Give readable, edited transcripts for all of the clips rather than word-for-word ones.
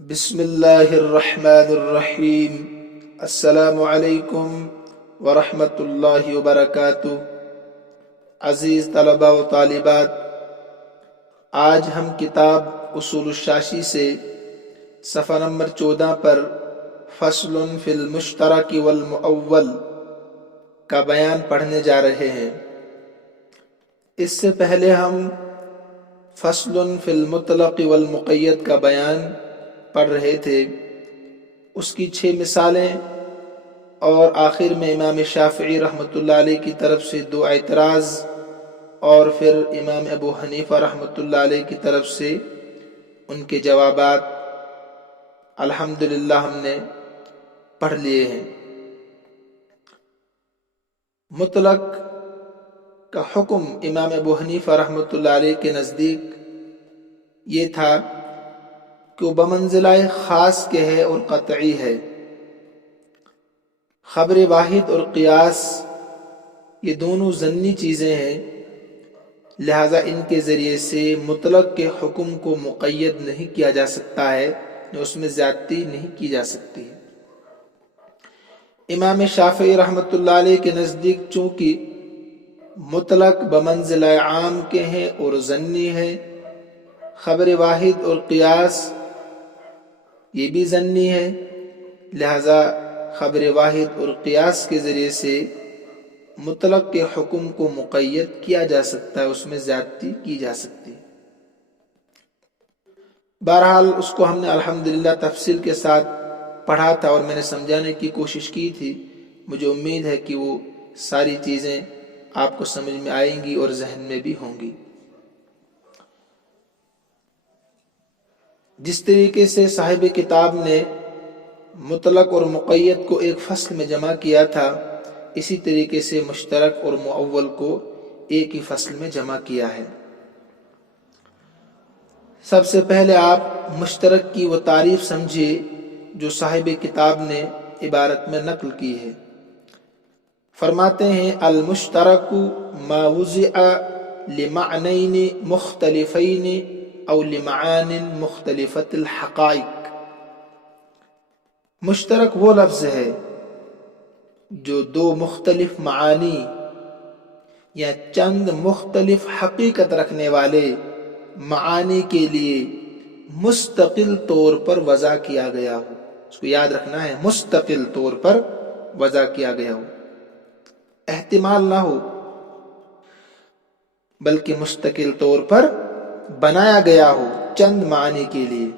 بسم اللہ الرحمن الرحیم۔ السلام علیکم ورحمۃ اللہ وبرکاتہ۔ عزیز طلبہ و طالبات، آج ہم کتاب اصول الشاشی سے صفحہ نمبر 14 پر فصل فی المشترک والمؤول کا بیان پڑھنے جا رہے ہیں۔ اس سے پہلے ہم فصل فی المطلق والمقید کا بیان پڑھ رہے تھے، اس کی 6 مثالیں، اور آخر میں امام شافعی رحمۃ اللہ علیہ کی طرف سے 2 اعتراض، اور پھر امام ابو حنیفہ رحمۃ اللہ علیہ کی طرف سے ان کے جوابات الحمدللہ ہم نے پڑھ لیے ہیں۔ مطلق کا حکم امام ابو حنیفہ رحمۃ اللہ علیہ کے نزدیک یہ تھا کہ وہ بمنزلہ خاص کے ہے اور قطعی ہے۔ خبر واحد اور قیاس یہ دونوں ظنی چیزیں ہیں، لہذا ان کے ذریعے سے مطلق کے حکم کو مقید نہیں کیا جا سکتا ہے، اس میں زیادتی نہیں کی جا سکتی۔ امام شافعی رحمۃ اللہ علیہ کے نزدیک چونکہ مطلق بمنزلہ عام کے ہیں اور ظنی ہے، خبر واحد اور قیاس یہ بھی ظنی ہے، لہذا خبر واحد اور قیاس کے ذریعے سے مطلق کے حکم کو مقید کیا جا سکتا ہے، اس میں زیادتی کی جا سکتی۔ بہرحال اس کو ہم نے الحمدللہ تفصیل کے ساتھ پڑھا تھا اور میں نے سمجھانے کی کوشش کی تھی۔ مجھے امید ہے کہ وہ ساری چیزیں آپ کو سمجھ میں آئیں گی اور ذہن میں بھی ہوں گی۔ جس طریقے سے صاحب کتاب نے مطلق اور مقید کو ایک فصل میں جمع کیا تھا، اسی طریقے سے مشترک اور مؤول کو ایک ہی فصل میں جمع کیا ہے۔ سب سے پہلے آپ مشترک کی وہ تعریف سمجھیے جو صاحب کتاب نے عبارت میں نقل کی ہے۔ فرماتے ہیں المشترک ما وضع لمعنین مختلفین او لمعان مختلفت الحقائق۔ مشترک وہ لفظ ہے جو 2 مختلف معانی یا چند مختلف حقیقت رکھنے والے معانی کے لیے مستقل طور پر وضع کیا گیا ہو۔ اس کو یاد رکھنا ہے، مستقل طور پر وضع کیا گیا ہو، احتمال نہ ہو بلکہ مستقل طور پر بنایا گیا ہو چند معنی کے لیے۔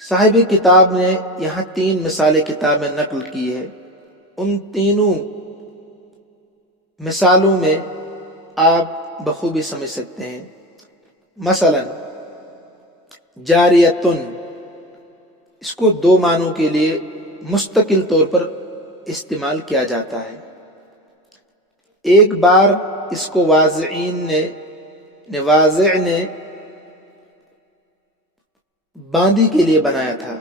صاحب کتاب نے یہاں 3 مثالیں کتاب میں نقل کی ہے۔ ان تینوں مثالوں میں آپ بخوبی سمجھ سکتے ہیں۔ مثلا جاریتن، اس کو 2 معنوں کے لیے مستقل طور پر استعمال کیا جاتا ہے۔ ایک بار اس کو واضع نے باندی کے لیے بنایا تھا،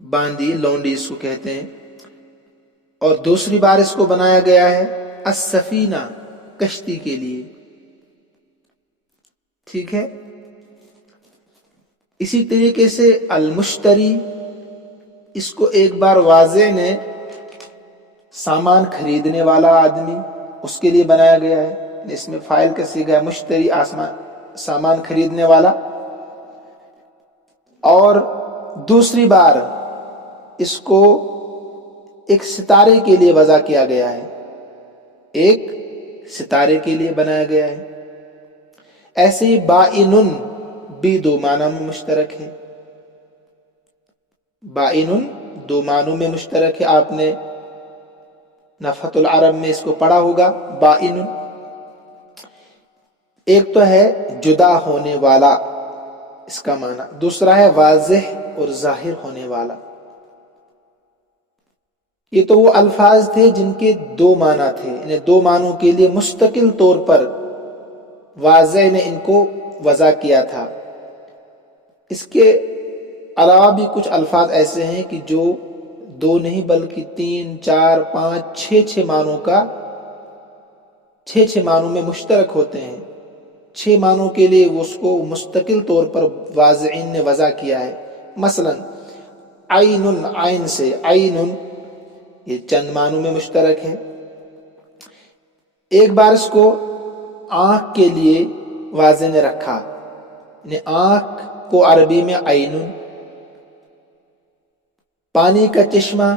باندی لونڈی اس کو کہتے ہیں، اور دوسری بار اس کو بنایا گیا ہے السفینہ، کشتی کے لیے۔ ٹھیک ہے، اسی طریقے سے المشتری، اس کو ایک بار واضع نے سامان خریدنے والا آدمی اس کے لیے بنایا گیا ہے، اس میں فاعل کا صیغہ ہے مشتری، سامان خریدنے والا، اور دوسری بار اس کو ایک ستارے کے لیے وضع کیا گیا ہے، ایک ستارے کے لیے بنایا گیا ہے۔ ایسے ہی بائنن بھی 2 معنوں میں مشترک ہے، بائنن 2 معنوں میں مشترک ہے۔ آپ نے نفحۃ العرب میں اس کو پڑھا ہوگا۔ بائنن ایک تو ہے جدا ہونے والا، اس کا معنی، دوسرا ہے واضح اور ظاہر ہونے والا۔ یہ تو وہ الفاظ تھے جن کے 2 معنی تھے، انہیں 2 معنوں کے لیے مستقل طور پر واضح نے ان کو وضع کیا تھا۔ اس کے علاوہ بھی کچھ الفاظ ایسے ہیں کہ جو 2 نہیں بلکہ 3، 4، 5، 6 معنوں میں مشترک ہوتے ہیں۔ 6 معنوں کے لیے اس کو مستقل طور پر واضعین نے وضع کیا ہے. مثلا عین، عین سے عین، یہ چند معنوں میں مشترک ہے. ایک بار اس کو آنکھ کے لیے واضح نے رکھا، یعنی آنکھ کو عربی میں عین. پانی کا چشمہ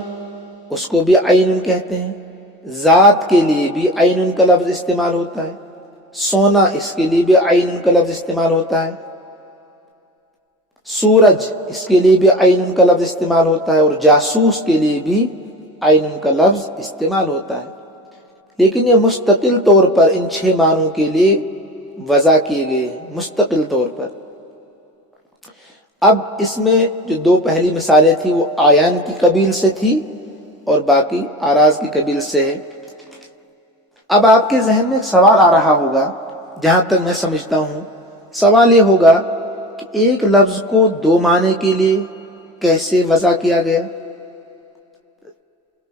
اس کو بھی عین کہتے ہیں. ذات کے لیے بھی عین کا لفظ استعمال ہوتا ہے. سونا، اس کے لیے بھی عین کا لفظ استعمال ہوتا ہے. سورج، اس کے لیے بھی عین کا لفظ استعمال ہوتا ہے. اور جاسوس کے لیے بھی عین کا لفظ استعمال ہوتا ہے. لیکن یہ مستقل طور پر ان 6 معنوں کے لیے وضع کیے گئے ہیں، مستقل طور پر. اب اس میں جو 2 پہلی مثالیں تھیں وہ آیان کی قبیل سے تھی اور باقی آراز کی قبیل سے ہے. اب آپ کے ذہن میں ایک سوال آ رہا ہوگا، جہاں تک میں سمجھتا ہوں سوال یہ ہوگا کہ ایک لفظ کو 2 معنی کے لیے کیسے وضع کیا گیا؟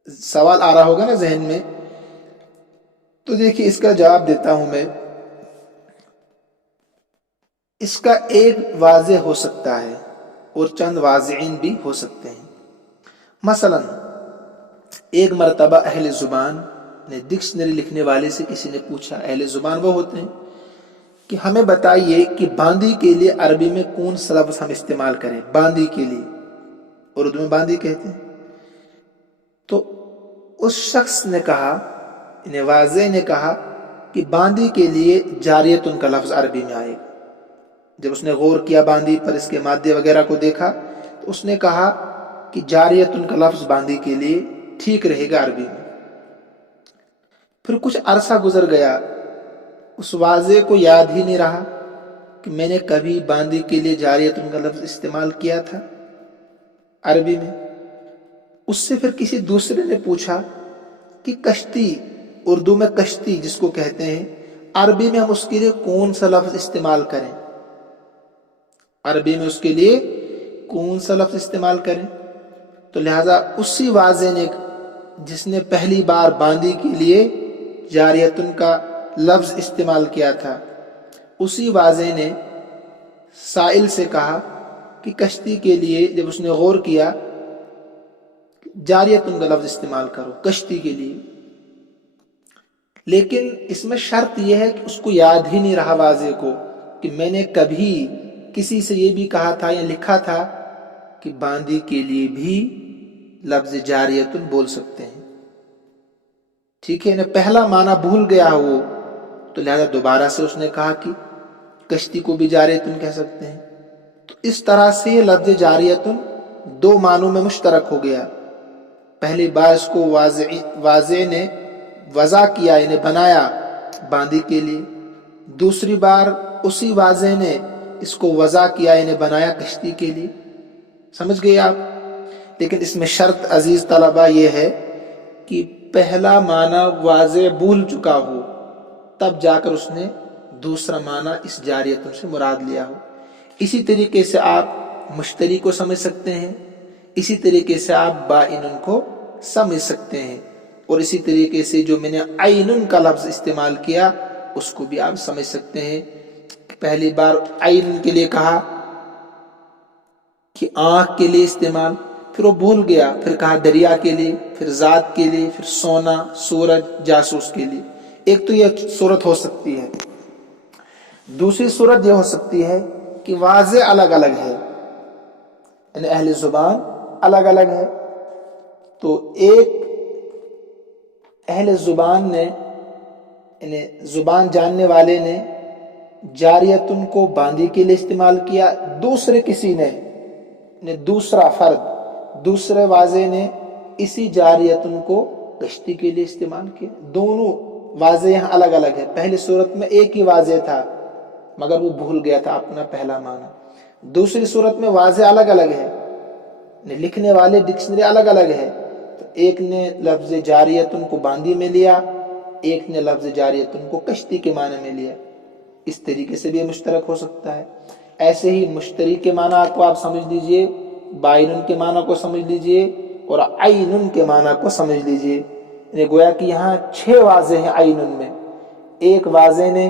سوال آ رہا ہوگا نا ذہن میں. تو دیکھیے اس کا جواب دیتا ہوں میں. اس کا ایک واضح ہو سکتا ہے اور چند واضعین بھی ہو سکتے ہیں. مثلا ایک مرتبہ اہل زبان نے ڈکشنری لکھنے والے سے کسی نے پوچھا، اہل زبان وہ ہوتے ہیں کہ ہمیں بتائیے کہ باندی کے لیے عربی میں کون سا لفظ ہم استعمال کریں. باندی کے لیے اردو میں باندی کہتے ہیں. تو اس شخص نے کہا، انہیں واضح نے کہا کہ باندی کے لیے جاریتن کا لفظ عربی میں آئے گا. جب اس نے غور کیا باندی پر، اس کے مادے وغیرہ کو دیکھا، تو اس نے کہا کہ جاریتن کا لفظ باندی کے لیے ٹھیک رہے گا عربی میں. پھر کچھ عرصہ گزر گیا، اس واضح کو یاد ہی نہیں رہا کہ میں نے کبھی باندی کے لیے جاریتن کا لفظ استعمال کیا تھا عربی میں. اس سے پھر کسی دوسرے نے پوچھا کہ کشتی، اردو میں کشتی جس کو کہتے ہیں، عربی میں ہم اس کے لیے کون سا لفظ استعمال کریں؟ عربی میں اس کے لیے کون سا لفظ استعمال کریں؟ تو لہذا اسی واضح نے، جس نے پہلی بار باندی کے لیے جاریتن کا لفظ استعمال کیا تھا، اسی واضح نے سائل سے کہا کہ کشتی کے لیے، جب اس نے غور کیا، جاریتن کا لفظ استعمال کرو کشتی کے لیے. لیکن اس میں شرط یہ ہے کہ اس کو یاد ہی نہیں رہا واضح کو کہ میں نے کبھی کسی سے یہ بھی کہا تھا یا لکھا تھا کہ باندی کے لیے بھی لفظ جاریتن بول سکتے ہیں. ٹھیک ہے نا، پہلا معنی بھول گیا وہ، تو لہذا دوبارہ سے اس نے کہا کہ کشتی کو بھی جاریتن کہہ سکتے ہیں. تو اس طرح سے یہ لفظ جاریتن 2 معنوں میں مشترک ہو گیا. پہلی بار اس کو واضح نے وضع کیا، انہیں بنایا باندی کے لیے. دوسری بار اسی واضح نے اس کو وضع کیا، انہیں بنایا کشتی کے لیے. سمجھ گئے آپ؟ لیکن اس میں شرط عزیز طلبہ یہ ہے کہ پہلا معنی واضح بھول چکا ہو، تب جا کر اس نے دوسرا معنی اس جاریتن سے مراد لیا ہو. اسی طریقے سے آپ مشتری کو سمجھ سکتے ہیں، اسی طریقے سے آپ بائنن کو سمجھ سکتے ہیں، اور اسی طریقے سے جو میں نے عینن کا لفظ استعمال کیا اس کو بھی آپ سمجھ سکتے ہیں. پہلی بار عینن کے لیے کہا کہ آنکھ کے لیے استعمال، پھر وہ بھول گیا، پھر کہا دریا کے لیے، پھر ذات کے لیے، پھر سونا، سورج، جاسوس کے لیے. ایک تو یہ صورت ہو سکتی ہے. دوسری صورت یہ ہو سکتی ہے کہ واضح الگ الگ ہے، یعنی اہل زبان الگ الگ ہے. تو ایک اہل زبان نے، یعنی زبان جاننے والے نے جاریتن کو باندی کے لیے استعمال کیا، دوسرے کسی نے، دوسرا فرد، دوسرے واضح نے اسی جاریتن کو کشتی کے لیے استعمال کیا. دونوں واضح یہاں الگ الگ ہے. پہلی صورت میں ایک ہی واضح تھا مگر وہ بھول گیا تھا اپنا پہلا معنی. دوسری صورت میں واضح الگ الگ ہے، لکھنے والے ڈکشنری الگ الگ ہے. تو ایک نے لفظ جاریتن کو باندی میں لیا، ایک نے لفظ جاریتن کو کشتی کے معنی میں لیا. اس طریقے سے بھی مشترک ہو سکتا ہے. ایسے ہی مشتری کے معنی کو آپ سمجھ لیجئے، بائنن کے معنی کو سمجھ لیجئے، اور عینن کے معنی کو سمجھ لیجئے. گویا کہ یہاں 6 واضح ہیں عینن میں. ایک واضح نے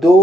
2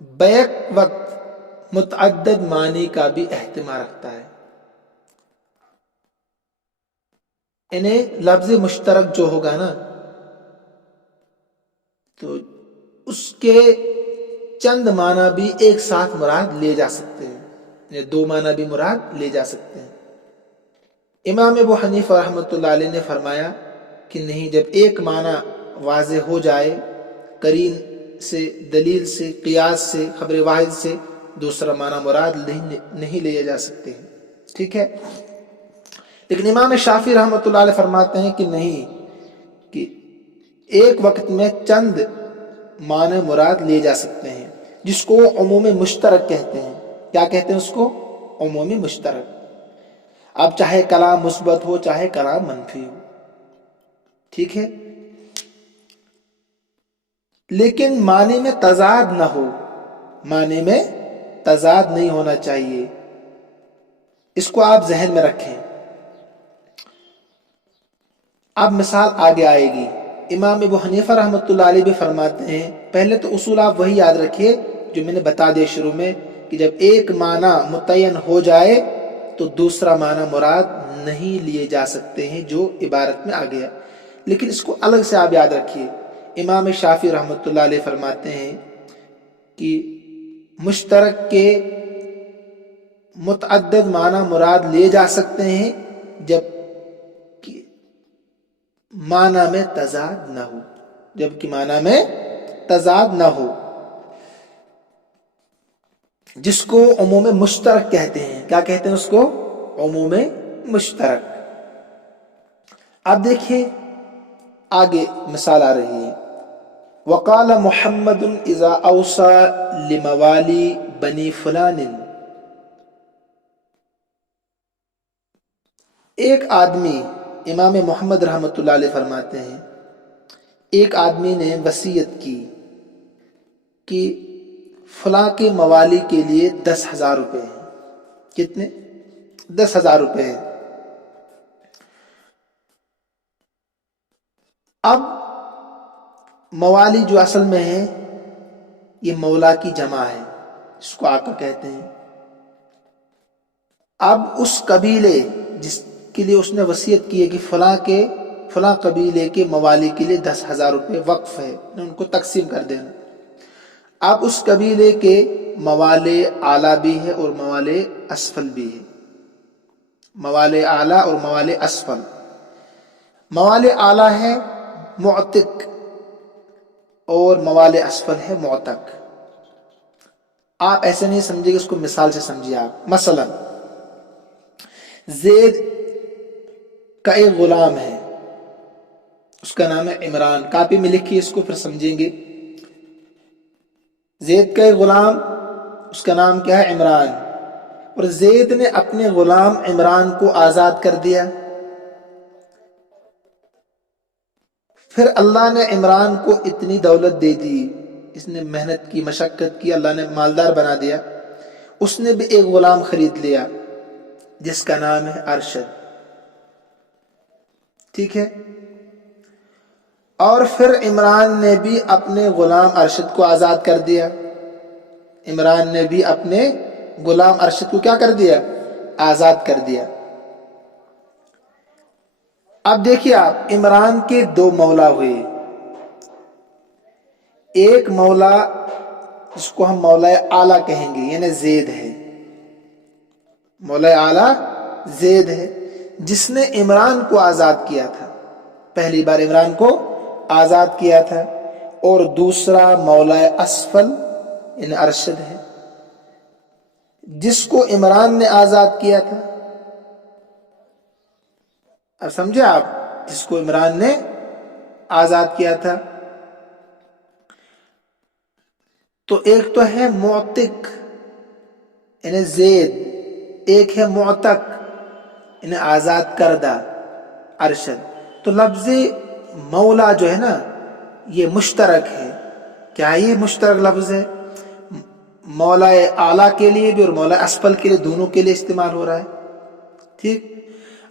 بیک وقت متعدد معنی کا بھی احتمال رکھتا ہے. انہیں لفظ مشترک جو ہوگا نا تو اس کے چند معنی بھی ایک ساتھ مراد لے جا سکتے ہیں، یعنی دو معنی بھی مراد لے جا سکتے ہیں. امام ابو حنیفہ رحمۃ اللہ علیہ نے فرمایا کہ نہیں، جب ایک معنی واضح ہو جائے قرین سے، دلیل سے، قیاس سے، خبر واحد سے، دوسرا معنی مراد نہیں لے جا سکتے ہیں. ٹھیک ہے. لیکن امام شافعی رحمۃ اللہ علیہ فرماتے ہیں کہ نہیں، کہ ایک وقت میں چند معنی مراد لیے جا سکتے ہیں، جس کو عموم مشترک کہتے ہیں. کیا کہتے ہیں اس کو؟ عموم مشترک. اب چاہے کلام مثبت ہو چاہے کلام منفی ہو. ٹھیک ہے. لیکن معنی میں تضاد نہ ہو، معنی میں تضاد نہیں ہونا چاہیے. اس کو آپ ذہن میں رکھیں. اب مثال آگے آئے گی. امام ابو حنیفہ رحمۃ اللہ علیہ بھی فرماتے ہیں، پہلے تو اصول آپ وہی یاد رکھیے جو میں نے بتا دیا شروع میں، کہ جب ایک معنی متعین ہو جائے تو دوسرا معنی مراد نہیں لیے جا سکتے ہیں جو عبارت میں آ گیا. لیکن اس کو الگ سے آپ یاد رکھیے. امام شافعی رحمۃ اللہ علیہ فرماتے ہیں کہ مشترک کے متعدد معنی مراد لیے جا سکتے ہیں جب معنی میں تضاد نہ ہو، جبکہ معنی میں تضاد نہ ہو، جس کو عموم مشترک کہتے ہیں. کیا کہتے ہیں اس کو؟ عموم مشترک. اب دیکھیں آگے مثال آ رہی ہے. وقال محمد اذا اوصى لموالی بنی فلان. ایک آدمی، امام محمد رحمۃ اللہ علیہ فرماتے ہیں، ایک آدمی نے وصیت کی کہ فلاں کے موالی کے لیے 10,000 روپے ہیں. کتنے؟ 10,000 روپے ہیں. اب موالی جو اصل میں ہے یہ مولا کی جمع ہے، اس کو آقا کہتے ہیں. اب اس قبیلے جس کے لیے اس نے وصیت کی ہے کہ فلاں قبیلے کے موالی کے لیے 10,000 روپے وقف ہے، ان کو تقسیم کر دینا. اب اس قبیلے کے موالے اعلیٰ بھی ہے اور موالے اسفل بھی ہے. موالے اعلیٰ اور موالے اسفل. موالے اعلیٰ ہے معتق اور موالے اسفل ہے معتق. آپ ایسے نہیں سمجھے گے، اس کو مثال سے سمجھیے. آپ مثلا زید کا ایک غلام ہے، اس کا نام ہے عمران. کاپی میں لکھیے اس کو، پھر سمجھیں گے. زید کا ایک غلام، اس کا نام کیا ہے؟ عمران. اور زید نے اپنے غلام عمران کو آزاد کر دیا. پھر اللہ نے عمران کو اتنی دولت دے دی، اس نے محنت کی، مشقت کی، اللہ نے مالدار بنا دیا. اس نے بھی ایک غلام خرید لیا جس کا نام ہے ارشد. ٹھیک ہے. اور پھر عمران نے بھی اپنے غلام ارشد کو آزاد کر دیا. عمران نے بھی اپنے غلام ارشد کو کیا کر دیا؟ آزاد کر دیا. اب دیکھیے آپ، عمران کے دو مولا ہوئے. ایک مولا جس کو ہم مولا اعلیٰ کہیں گے، یعنی زید ہے. مولا اعلیٰ زید ہے جس نے عمران کو آزاد کیا تھا، پہلی بار عمران کو آزاد کیا تھا. اور دوسرا مولا اسفل یعنی ارشد ہے جس کو عمران نے آزاد کیا تھا. اب سمجھے آپ؟ جس کو عمران نے آزاد کیا تھا. تو ایک تو ہے معتق یعنی زید، ایک ہے معتق یعنی آزاد کردہ ارشد. تو لفظ مولا جو ہے نا یہ مشترک ہے. کیا یہ مشترک لفظ ہے؟ مولا اعلیٰ کے لیے بھی اور مولا اسفل کے لیے، دونوں کے لیے استعمال ہو رہا ہے. ٹھیک.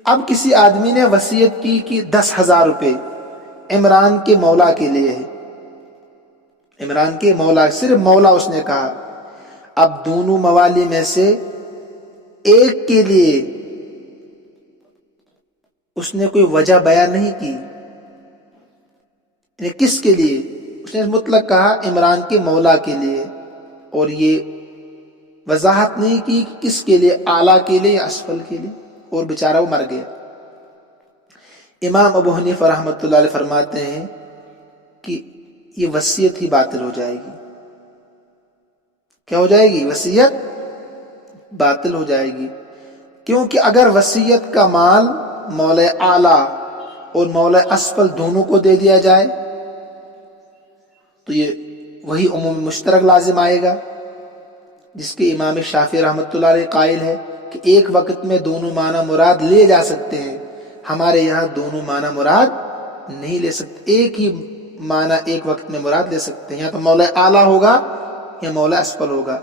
اب کسی آدمی نے وصیت کی کہ 10,000 روپے عمران کے مولا کے لیے ہے. عمران کے مولا، صرف مولا اس نے کہا. اب دونوں موالی میں سے ایک کے لیے اس نے کوئی وجہ بیان نہیں کی. یعنی کس کے لیے؟ اس نے مطلق کہا عمران کے مولا کے لیے، اور یہ وضاحت نہیں کی کہ کس کے لیے، اعلیٰ کے لیے یا اسفل کے لیے، اور بیچارہ وہ مر گیا. امام ابو حنیفہ رحمۃ اللہ علیہ فرماتے ہیں کہ یہ وصیت ہی باطل ہو جائے گی. کیا ہو جائے گی؟ وصیت باطل ہو جائے گی. کیونکہ اگر وصیت کا مال مولا اعلیٰ اور مولا اسفل دونوں کو دے دیا جائے تو یہ وہی عموم مشترک لازم آئے گا، جس کے امام شافعی رحمۃ اللہ علیہ قائل ہے کہ ایک وقت میں دونوں معنی مراد لیے جا سکتے ہیں. ہمارے یہاں دونوں معنی مراد نہیں لے سکتے، ایک ہی معنی ایک وقت میں مراد لے سکتے ہیں. یا تو مولا اعلیٰ ہوگا یا مولا اسفل ہوگا.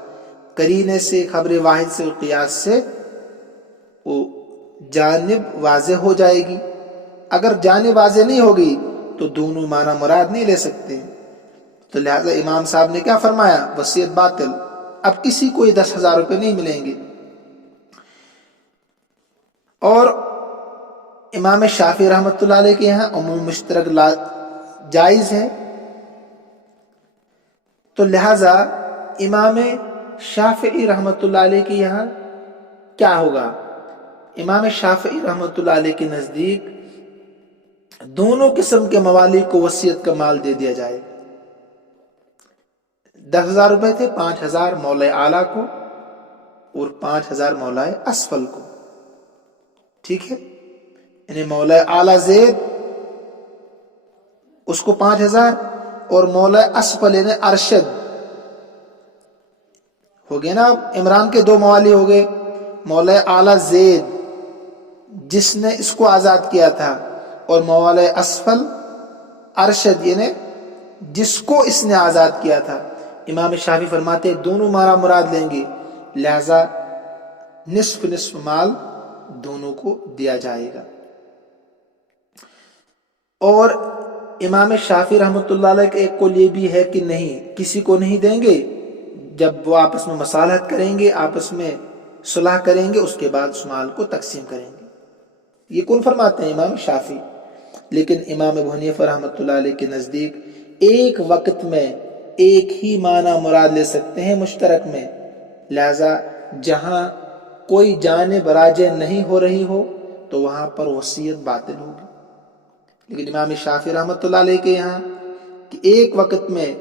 قرینے سے، خبر واحد سے اور قیاس سے وہ جانب واضح ہو جائے گی. اگر جانب واضح نہیں ہوگی تو دونوں معنی مراد نہیں لے سکتے. تو لہذا امام صاحب نے کیا فرمایا؟ وصیت باطل. اب کسی کو 10,000 روپے نہیں ملیں گے. اور امام شافعی رحمۃ اللہ علیہ کے یہاں عموم مشترک جائز ہے. تو لہذا امام شافعی رحمۃ اللہ علیہ کے یہاں کیا ہوگا؟ امام شافعی رحمۃ اللہ علیہ کے نزدیک دونوں قسم کے موالی کو وصیت کا مال دے دیا جائے. 10,000 روپے تھے، 5,000 مولا اعلیٰ کو اور 5,000 مولا اسفل کو. ٹھیک ہے؟ یعنی مولا اعلیٰ زید اس کو 5,000 اور مولا اسفل یعنی ارشد ہو گئے نا. اب عمران کے 2 موالی ہو گئے، مولا اعلیٰ زید جس نے اس کو آزاد کیا تھا، اور مولا اسفل ارشد یعنی جس کو اس نے آزاد کیا تھا. امام شافعی فرماتے دونوں معنی مراد لیں گے، لہذا نصف نصف مال دونوں کو دیا جائے گا. اور امام شافعی رحمۃ اللہ علیہ کا ایک قول یہ بھی ہے کہ نہیں، کسی کو نہیں دیں گے. جب وہ آپس میں مصالحت کریں گے، آپس میں صلح کریں گے، اس کے بعد اس مال کو تقسیم کریں گے. یہ کون فرماتے ہیں؟ امام شافعی. لیکن امام ابو حنیفہ رحمۃ اللہ علیہ کے نزدیک ایک وقت میں ایک ہی معنی مراد لے سکتے ہیں مشترک میں، لہذا جہاں کوئی جانب راجع نہیں ہو رہی ہو تو وہاں پر وصیت باطل ہوگی. لیکن امام شافعی رحمۃ اللہ علیہ کے یہاں کہ ایک وقت میں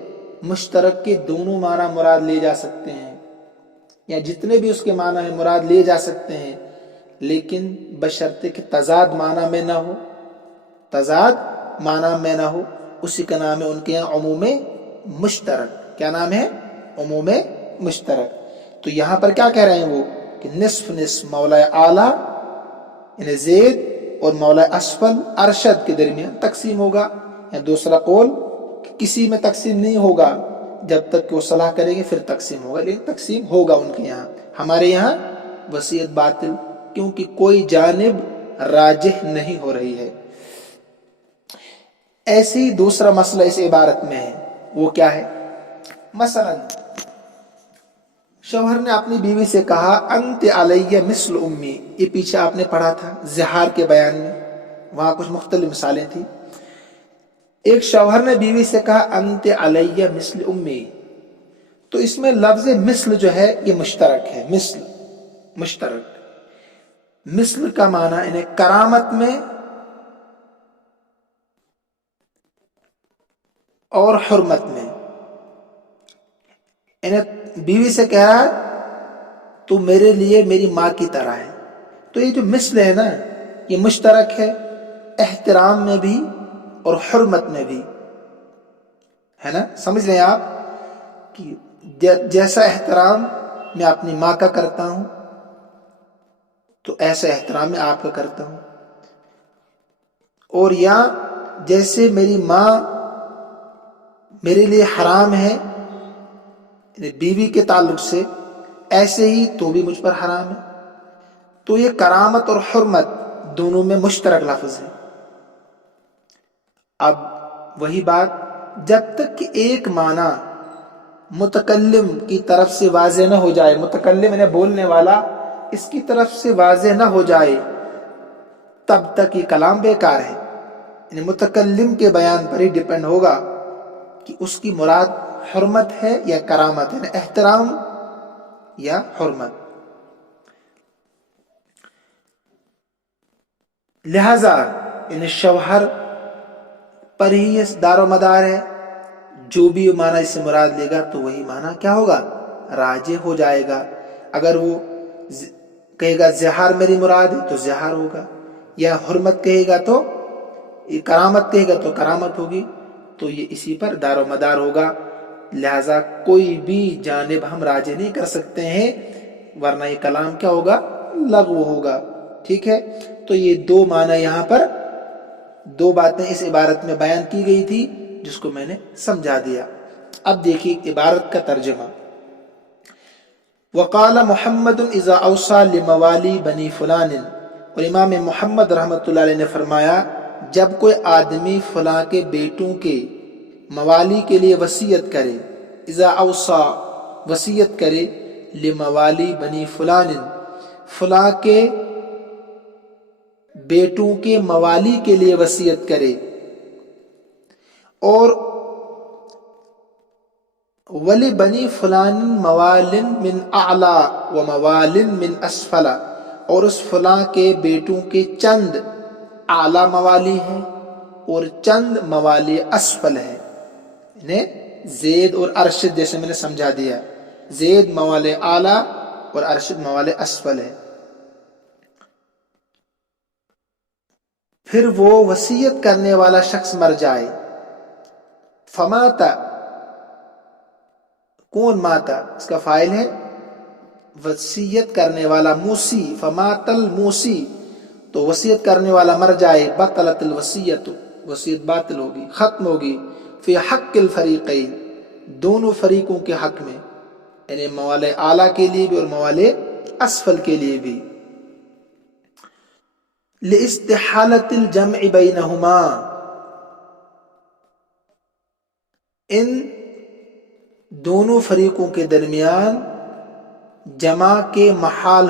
مشترک کے دونوں معنی مراد لے جا سکتے ہیں، یا جتنے بھی اس کے معنی ہیں مراد لے جا سکتے ہیں، لیکن بشرطے کہ تضاد معنی میں نہ ہو. تضاد معنی میں نہ ہو، اسی کا نام ہے ان کے یہاں عموم مشترک. کیا نام ہے؟ عموم مشترک. تو یہاں پر کیا کہہ رہے ہیں وہ کہ نصف نصف مولا اعلیٰ یعنی زید اور مولا اسفل ارشد کے درمیان تقسیم ہوگا. یا دوسرا قول کہ کسی میں تقسیم نہیں ہوگا، جب تک کہ وہ صلاح کریں گے پھر تقسیم ہوگا، لیکن تقسیم ہوگا ان کے یہاں. ہمارے یہاں وصیت باطل، کیونکہ کوئی جانب راجح نہیں ہو رہی ہے. ایسے ہی دوسرا مسئلہ اس عبارت میں ہے، وہ کیا ہے؟ مثلا شوہر نے اپنی بیوی سے کہا انت علیہ مثل امی. یہ پیچھے آپ نے پڑھا تھا زہار کے بیان میں، وہاں کچھ مختلف مثالیں تھیں. ایک شوہر نے بیوی سے کہا انت علیہ مثل امی، تو اس میں لفظ مثل جو ہے یہ مشترک ہے. مثل مشترک. مثل کا معنی انہیں کرامت میں اور حرمت میں. انہیں بیوی سے کہہ رہا ہے تو میرے لیے میری ماں کی طرح ہے. تو یہ جو مثل ہے نا یہ مشترک ہے، احترام میں بھی اور حرمت میں بھی ہے نا. سمجھ رہے ہیں آپ کہ جیسا احترام میں اپنی ماں کا کرتا ہوں تو ایسا احترام میں آپ کا کرتا ہوں. اور یا جیسے میری ماں میرے لیے حرام ہے یعنی بیوی کے تعلق سے، ایسے ہی تو بھی مجھ پر حرام ہے. تو یہ کرامت اور حرمت دونوں میں مشترک لفظ ہے. اب وہی بات جب تک کہ ایک معنی متکلم کی طرف سے واضح نہ ہو جائے، متکلم یعنی بولنے والا، اس کی طرف سے واضح نہ ہو جائے تب تک یہ کلام بیکار ہے۔ یعنی متکلم کے بیان پر ہی ڈیپینڈ ہوگا کہ اس کی مراد حرمت ہے یا کرامت ہے، یعنی احترام یا حرمت۔ لہذا یعنی شوہر پر ہی دار و مدار ہے، جو بھی معنی اس سے مراد لے گا تو وہی معنی کیا ہوگا؟ راجح ہو جائے گا۔ اگر وہ کہے گا زہار میری مراد ہے تو زہار ہوگا، یا حرمت کہے گا تو کرامت کہے گا تو کرامت ہوگی، تو یہ اسی پر دار و مدار ہوگا۔ لہذا کوئی بھی جانب ہم راجح نہیں کر سکتے ہیں، ورنہ یہ کلام کیا ہوگا؟ لغو ہوگا۔ ٹھیک ہے، تو یہ دو معنی یہاں پر، دو باتیں اس عبارت میں بیان کی گئی تھی جس کو میں نے سمجھا دیا۔ اب دیکھیے عبارت کا ترجمہ۔ وقال محمد اذا اوصى لموالی بنی فلان، اور امام محمد رحمۃ اللہ علیہ نے فرمایا جب کوئی آدمی فلاں کے بیٹوں کے موالی کے لیے وصیت کرے، اذا اوصى وصیت کرے، لموالی بنی فلان فلاں کے بیٹوں کے موالی کے لیے وصیت کرے، اور ولی بنی فلان موال من اعلی و موال من اسفل، اور اس فلاں کے بیٹوں کے چند اعلی موالی ہیں اور چند موالی اسفل ہیں، یعنی زید اور ارشد، جیسے میں نے سمجھا دیا، زید موال اعلی اور ارشد موال اسفل ہے۔ پھر وہ وصیت کرنے والا شخص مر جائے، فماتا، کون ماتا؟ اس کا فاعل ہے وصیت کرنے والا، موسی، فمات الموسی، تو وصیت کرنے والا مر جائے، بطلت الوصیت، وصیت باطل ہوگی، ختم ہوگی، فی حق الفریقین، دونوں فریقوں کے حق میں، یعنی موال اعلیٰ کے لیے بھی اور موال اسفل کے لیے بھی۔ لاستحالۃ الجمع بینہما، ان دونوں فریقوں کے درمیان جمع کے محال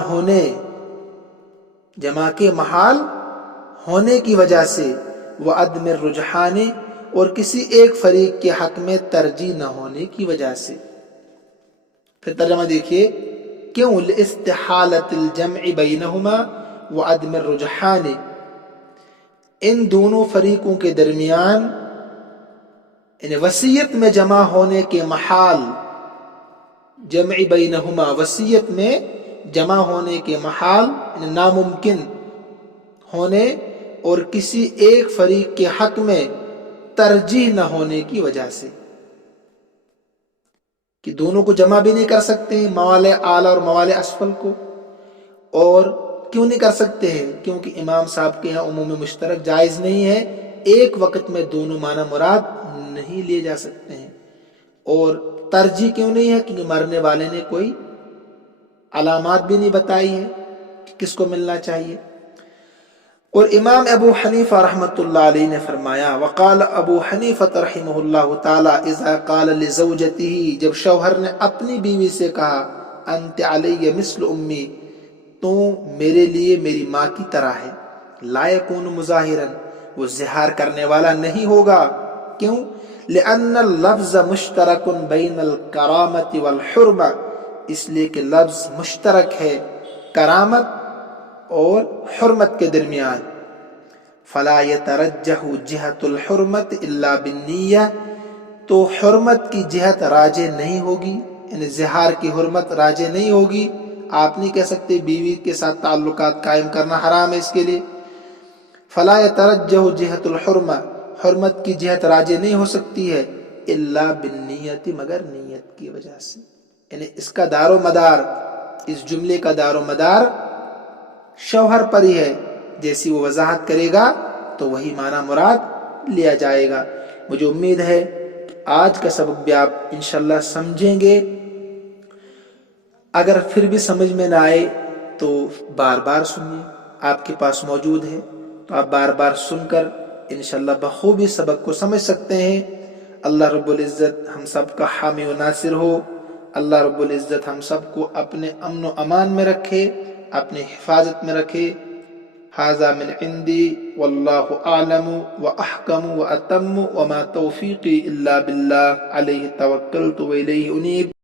ہونے کی وجہ سے، وعدم الرجحان، اور کسی ایک فریق کے حق میں ترجیح نہ ہونے کی وجہ سے۔ پھر ترجمہ دیکھیے، کیوں؟ لاستحالۃ الجمع بینہما وعدم الرجحان، ان دونوں فریقوں کے درمیان یعنی وصیت میں جمع ہونے کے محال، جمع بینہما، وصیت میں جمع ہونے کے محال یعنی ناممکن ہونے، اور کسی ایک فریق کے حق میں ترجیح نہ ہونے کی وجہ سے، کہ دونوں کو جمع بھی نہیں کر سکتے ہیں، موال اعلیٰ اور موال اسفل کو۔ اور کیوں نہیں کر سکتے ہیں؟ کیونکہ امام صاحب کے یہاں عموم مشترک جائز نہیں ہے، ایک وقت میں دونوں معنی مراد نہیں لیے جا سکتے ہیں۔ اور ترجیح کیوں نہیں ہے؟ کیونکہ مرنے والے نے کوئی علامات بھی نہیں بتائی ہے کہ کس کو ملنا چاہیے۔ اور امام ابو حنیفہ رحمۃ اللہ علیہ نے فرمایا، وقال ابو حنیفہ رحمہ اللہ تعالی اذا قال لزوجته، جب شوہر نے اپنی بیوی سے کہا، انت علی مثل امی، تو میرے لیے میری ماں کی طرح ہے، لا یکون مظاہرا، وہ زہار کرنے والا نہیں ہوگا۔ کیوں؟ لأن اللفظ مشترک بین الکرامت والحرمہ، اس لیے کہ لفظ مشترک ہے کرامت اور حرمت کے درمیان۔ فلا یترجح جہت الحرمت الا بالنیہ، تو حرمت کی جہت راجح نہیں ہوگی، یعنی زہار کی حرمت راجح نہیں ہوگی۔ آپ نہیں کہہ سکتے بیوی کے ساتھ تعلقات قائم کرنا حرام ہے اس کے لیے۔ فلا یترجح جہت الحرمہ، حرمت کی جہت راجح نہیں ہو سکتی ہے، الا بالنیت، مگر نیت کی وجہ سے۔ یعنی اس کا دار و مدار، اس جملے کا دار و مدار شوہر پر ہی ہے، جیسی وہ وضاحت کرے گا تو وہی معنی مراد لیا جائے گا۔ مجھے امید ہے آج کا سبق بھی آپ انشاءاللہ سمجھیں گے۔ اگر پھر بھی سمجھ میں نہ آئے تو بار بار سنیے، آپ کے پاس موجود ہے تو آپ بار بار سن کر انشاءاللہ بخوبی سبق کو سمجھ سکتے ہیں۔ اللہ رب العزت ہم سب کا حامی و ناصر ہو، اللہ رب العزت ہم سب کو اپنے امن و امان میں رکھے، اپنے حفاظت میں رکھے۔ ھذا من عندی واللہ اعلم واحکم واتم وما توفیقی الا باللہ علیہ توکلت والیہ انیب۔